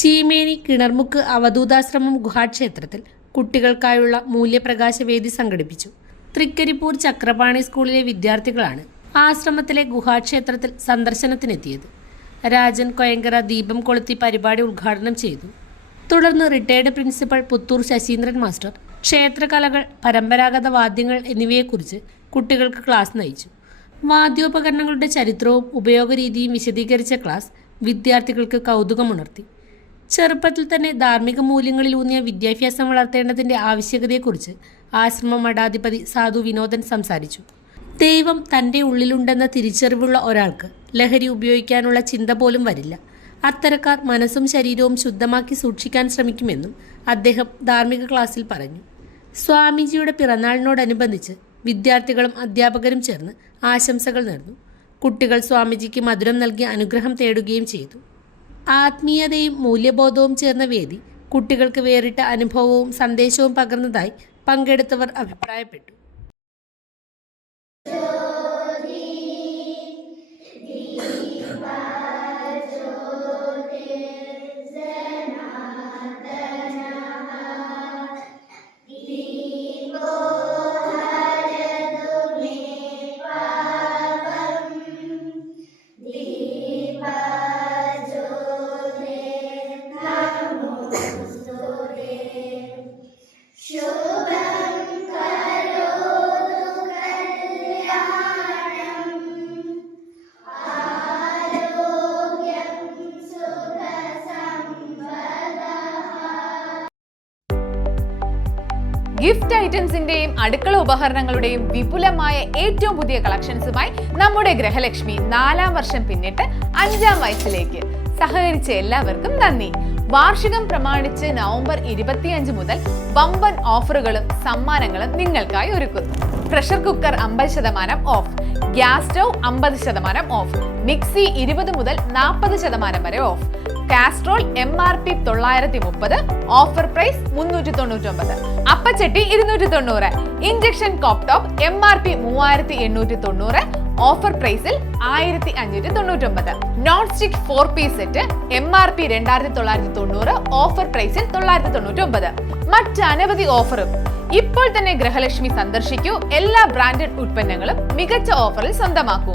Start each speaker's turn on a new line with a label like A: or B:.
A: ചീമേനി കിണർമുക്ക് അവധൂതാശ്രമം ഗുഹാക്ഷേത്രത്തിൽ കുട്ടികൾക്കായുള്ള മൂല്യപ്രകാശ വേദി സംഘടിപ്പിച്ചു. തൃക്കരിപ്പൂർ ചക്രപാണി സ്കൂളിലെ വിദ്യാർത്ഥികളാണ് ആശ്രമത്തിലെ ഗുഹാക്ഷേത്രത്തിൽ സന്ദർശനത്തിനെത്തിയത്. രാജൻ കൊയങ്കര ദീപം കൊളുത്തി പരിപാടി ഉദ്ഘാടനം ചെയ്തു. തുടർന്ന് retired principal Puthur Sasheendran master ക്ഷേത്രകലകൾ പരമ്പരാഗത വാദ്യങ്ങൾ എന്നിവയെക്കുറിച്ച് കുട്ടികൾക്ക് ക്ലാസ് നയിച്ചു. വാദ്യോപകരണങ്ങളുടെ ചരിത്രവും ഉപയോഗരീതിയും വിശദീകരിച്ച ക്ലാസ് വിദ്യാർത്ഥികൾക്ക് കൗതുകമുണർത്തി. ചെറുപ്പത്തിൽ തന്നെ ധാർമ്മിക മൂല്യങ്ങളിൽ ഊന്നിയ വിദ്യാഭ്യാസം വളർത്തേണ്ടതിന്റെ ആവശ്യകതയെക്കുറിച്ച് ആശ്രമ മഠാധിപതി സാധു വിനോദൻ സംസാരിച്ചു. ദൈവം തന്റെ ഉള്ളിലുണ്ടെന്ന തിരിച്ചറിവുള്ള ഒരാൾക്ക് ലഹരി ഉപയോഗിക്കാനുള്ള ചിന്ത പോലും വരില്ല. അത്തരക്കാർ മനസ്സും ശരീരവും ശുദ്ധമാക്കി സൂക്ഷിക്കാൻ ശ്രമിക്കുമെന്നും അദ്ദേഹം ധാർമ്മിക ക്ലാസ്സിൽ പറഞ്ഞു. സ്വാമിജിയുടെ പിറന്നാളിനോടനുബന്ധിച്ച് വിദ്യാർത്ഥികളും അധ്യാപകരും ചേർന്ന് ആശംസകൾ നേർന്നു. കുട്ടികൾ സ്വാമിജിക്ക് മധുരം നൽകി അനുഗ്രഹം തേടുകയും ചെയ്തു. ആത്മീയതയും മൂല്യബോധവും ചേർന്ന വേദി കുട്ടികൾക്ക് വേറിട്ട അനുഭവവും സന്ദേശവും പകർന്നതായി പങ്കെടുത്തവർ അഭിപ്രായപ്പെട്ടു.
B: ഗിഫ്റ്റ് ഐറ്റംസിന്റെയും അടുക്കള ഉപകരണങ്ങളുടെയും വിപുലമായ ഏറ്റവും പുതിയ കളക്ഷൻസുമായി നമ്മുടെ ഗ്രഹലക്ഷ്മി നാലാം വർഷം പിന്നിട്ട് അഞ്ചാം വയസ്സിലേക്ക്. സഹകരിച്ച എല്ലാവർക്കും നന്ദി. വാർഷികം പ്രമാണിച്ച് നവംബർ ഇരുപത്തിയഞ്ച് മുതൽ ബമ്പൻ ഓഫറുകളും സമ്മാനങ്ങളും നിങ്ങൾക്കായി ഒരുക്കുന്നു. പ്രഷർ കുക്കർ അമ്പത് ശതമാനം ഓഫ് ഗ്യാസ് സ്റ്റൗ അമ്പത് ശതമാനം ഓഫ് മിക്സി ഇരുപത് മുതൽ നാൽപ്പത് ശതമാനം വരെ off Castrol M R P തൊള്ളായിരത്തി മുപ്പത് ഓഫർ പ്രൈസ് മുന്നൂറ്റി തൊണ്ണൂറ്റി ഒമ്പത് അപ്പച്ചട്ടി ഇരുന്നൂറ്റി തൊണ്ണൂറ് induction cooktop M R P മൂവായിരത്തി എണ്ണൂറ്റി തൊണ്ണൂറ് ഓഫർ പ്രൈസിൽ ആയിരത്തി അഞ്ഞൂറ്റി തൊണ്ണൂറ്റി ഒമ്പത് non stick four piece set M R P രണ്ടായിരത്തി തൊള്ളായിരത്തി തൊണ്ണൂറ് ഓഫർ പ്രൈസിൽ തൊള്ളായിരത്തി തൊണ്ണൂറ്റി ഒമ്പത് മറ്റനവധി ഓഫറും. ഇപ്പോൾ തന്നെ ഗൃഹലക്ഷ്മി സന്ദർശിക്കൂ. എല്ലാ ബ്രാൻഡഡ് ഉൽപ്പന്നങ്ങളും മികച്ച ഓഫറിൽ സ്വന്തമാക്കൂ.